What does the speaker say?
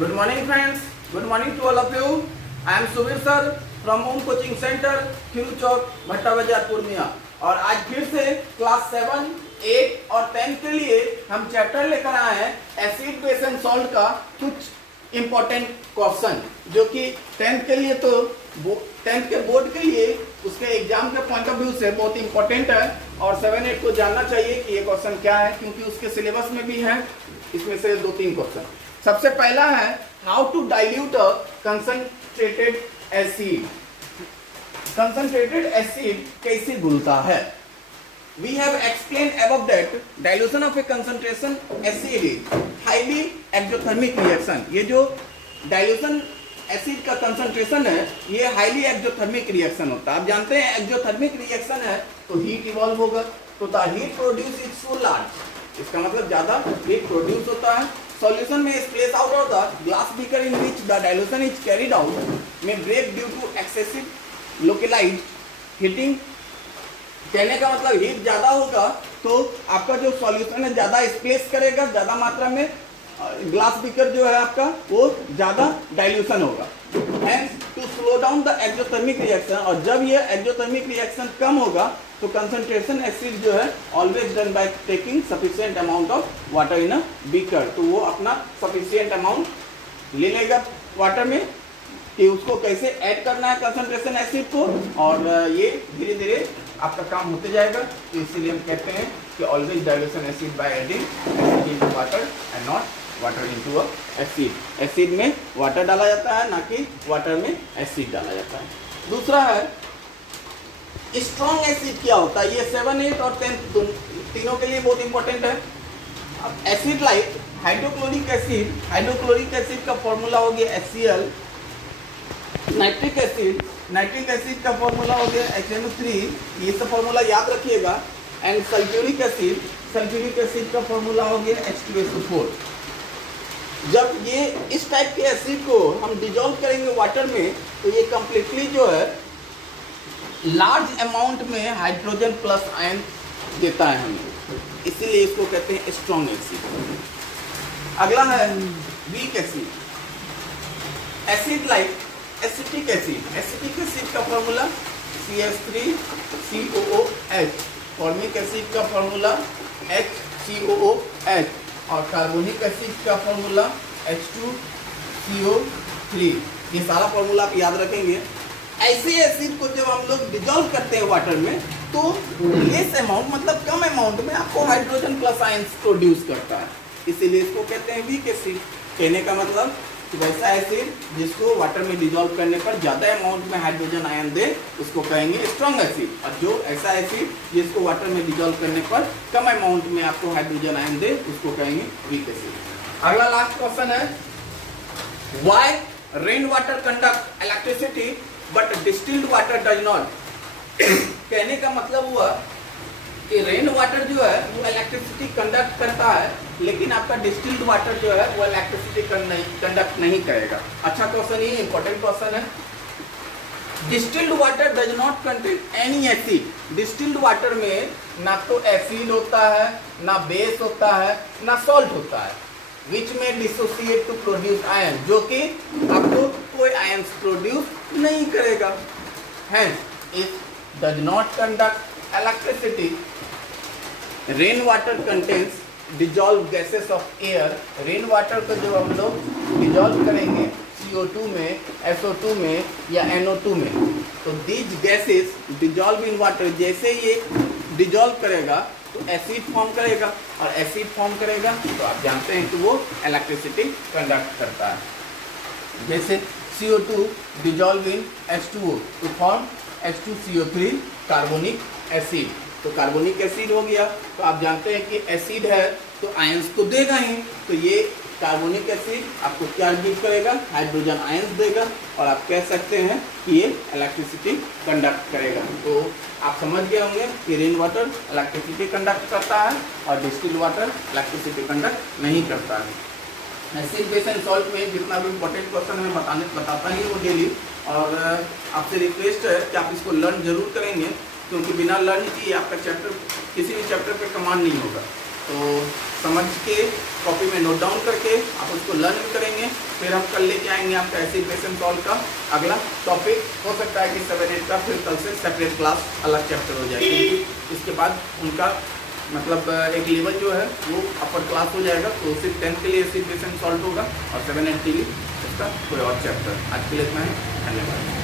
Good morning friends, good morning to all of you. I am Subir sir from Home Coaching Center, खिरू चौक, भट्टा बाजार, पूर्णिया। और आज फिर से क्लास 7, 8 और 10 के लिए हम चैप्टर लेकर आए हैं एसिड बेस एंड सॉल्ट का कुछ इम्पोर्टेंट क्वेश्चन, जो कि 10th के लिए तो 10th के बोर्ड के लिए उसके एग्जाम के पॉइंट ऑफ व्यू से बहुत इंपॉर्टेंट है और 7, 8 को जानना चाहिए कि ये क्वेश्चन क्या है, क्योंकि उसके सिलेबस में भी है इसमें से 2-3 क्वेश्चन। सबसे पहला है how to dilute a concentrated acid. Concentrated acid कैसे घुलता है? We have explained above that dilution of a concentration acid is highly exothermic reaction। ये जो डाइल्यूशन एसिड का कंसंट्रेशन है ये हाईली एक्सोथर्मिक रिएक्शन होता है। आप जानते हैं एक्सोथर्मिक रिएक्शन है तो हीट इवॉल्व होगा, तो the heat produce is so large, इसका मतलब ज्यादा हीट प्रोड्यूस होता है। Solution may splash out of the glass beaker in which the dilution is carried out may break due to excessive localized heating। कहने का मतलब हीट ज्यादा होगा तो आपका जो सॉल्यूशन है ज्यादा स्प्लेश करेगा, ज्यादा मात्रा में ग्लास बीकर जो है आपका वो ज्यादा डाइल्यूशन होगा। Hence to slow down the exothermic reaction, और जब ये एक्सोथर्मिक रिएक्शन कम होगा तो कंसंट्रेशन एसिड जो है always done by taking sufficient amount of water in a beaker, तो वो अपना सफिशिएंट अमाउंट ले लेगा वाटर में कि उसको कैसे ऐड करना है कंसंट्रेशन एसिड को, और ये धीरे धीरे आपका काम होते जाएगा। तो इसीलिए हम कहते हैं कि always dilution acid by adding acid into water and not water into a acid. Acid में वाटर डाला जाता है, ना कि वाटर में एसिड डाला जाता है। दूसरा है स्ट्रॉन्ग एसिड क्या होता है? ये 7, 8 और 10 तीनों के लिए बहुत इंपॉर्टेंट है। अब acid like hydrochloric acid, hydrochloric acid का फॉर्मूला हो गया HCl। नाइट्रिक एसिड का फॉर्मूला हो गया HNO3, ये सब फॉर्मूला याद रखिएगा। एंड सल्फ्यूरिक एसिड का फॉर्मूला हो गया H2SO4। जब ये इस टाइप के एसिड को हम डिजोल्व करेंगे वाटर में तो ये कंप्लीटली जो है लार्ज अमाउंट में हाइड्रोजन प्लस आयन देता है हमें, इसीलिए इसको कहते हैं स्ट्रॉन्ग एसिड। अगला है weak acid. Acid like acetic acid का फॉर्मूला CH3COOH, फॉर्मिक एसिड का फॉर्मूला HCOOH और कार्बोनिक एसिड का फॉर्मूला H2CO3। ये सारा फॉर्मूला आप याद रखेंगे। ऐसे एसिड को जब हम लोग डिजोल्व करते हैं वाटर में तो लेस अमाउंट मतलब कम अमाउंट में आपको हाइड्रोजन प्लस आयंस प्रोड्यूस करता है, इसीलिए इसको कहते हैं वीक एसिड। कहने का मतलब कि वैसा एसिड जिसको वाटर में डिजोल्व करने पर ज़्यादा अमाउंट में हाइड्रोजन आयन दे उसको कहेंगे स्ट्रॉन्ग एसिड, और जो ऐसा एसिड जिसको वाटर में डिजोल्व करने पर कम अमाउंट में आपको हाइड्रोजन आयन दे उसको कहेंगे वीक एसिड। अगला लास्ट क्वेश्चन है why rain water conduct electricity but distilled water does not. कहने का मतलब हुआ कि रेन वाटर जो है वो इलेक्ट्रिसिटी कंडक्ट करता है, लेकिन आपका डिस्टिल्ड वाटर जो है वो इलेक्ट्रिसिटी कंडक्ट नहीं करेगा। अच्छा क्वेश्चन, ये इंपॉर्टेंट क्वेश्चन है। Distilled water does not contain any acid. Distilled water में ना तो एसिड होता है, ना बेस होता है, ना सॉल्ट होता है, विच में डिसोसिएट टू प्रोड्यूस आयन, जो कि आपको कोई आयन प्रोड्यूस नहीं करेगा। Hence it does not conduct electricity। Rain water contains dissolve gases of air. Rain water को जब हम लोग डिजॉल्व करेंगे CO2 में, SO2 में या NO2 में, तो these gases dissolve in water. जैसे ये डिजॉल्व करेगा तो एसिड फॉर्म करेगा, और एसिड फॉर्म करेगा तो आप जानते हैं कि वो इलेक्ट्रिसिटी कंडक्ट करता है। जैसे CO2 डिजॉल्व इन H2O तो फॉर्म H2CO3 कार्बोनिक एसिड, तो कार्बोनिक एसिड हो गया। तो आप जानते हैं कि एसिड है तो आयंस तो देगा ही, तो ये कार्बोनिक एसिड आपको क्या गिव करेगा? हाइड्रोजन आयंस देगा, और आप कह सकते हैं कि ये इलेक्ट्रिसिटी कंडक्ट करेगा। तो आप समझ गए होंगे कि रेन वाटर इलेक्ट्रिसिटी कंडक्ट करता है और डिस्टिल्ड वाटर इलेक्ट्रिसिटी कंडक्ट नहीं करता है। एसिड बेस एंड सॉल्ट में जितना भी इंपॉर्टेंट क्वेश्चन मैं बताता ही हूँ डेली, और आपसे रिक्वेस्ट है कि आप इसको लर्न जरूर करेंगे, क्योंकि बिना लर्न किए आपका चैप्टर किसी भी चैप्टर पे कमांड नहीं होगा। तो समझ के कॉपी में नोट डाउन करके आप उसको लर्न भी करेंगे। फिर हम कल लेके आएंगे आपका ऐसे इक्वेशन सॉल्व का अगला टॉपिक। हो सकता है कि 7-8 का फिर कल से सेपरेट क्लास अलग चैप्टर हो जाए, क्योंकि इसके बाद उनका मतलब एक लेवल जो है वो अपर क्लास हो जाएगा। तो सिर्फ 10th के लिए ऐसे इक्वेशन सॉल्व होगा और 7-8 के लिए उसका कोई और चैप्टर। आज के लिए इतना है, धन्यवाद।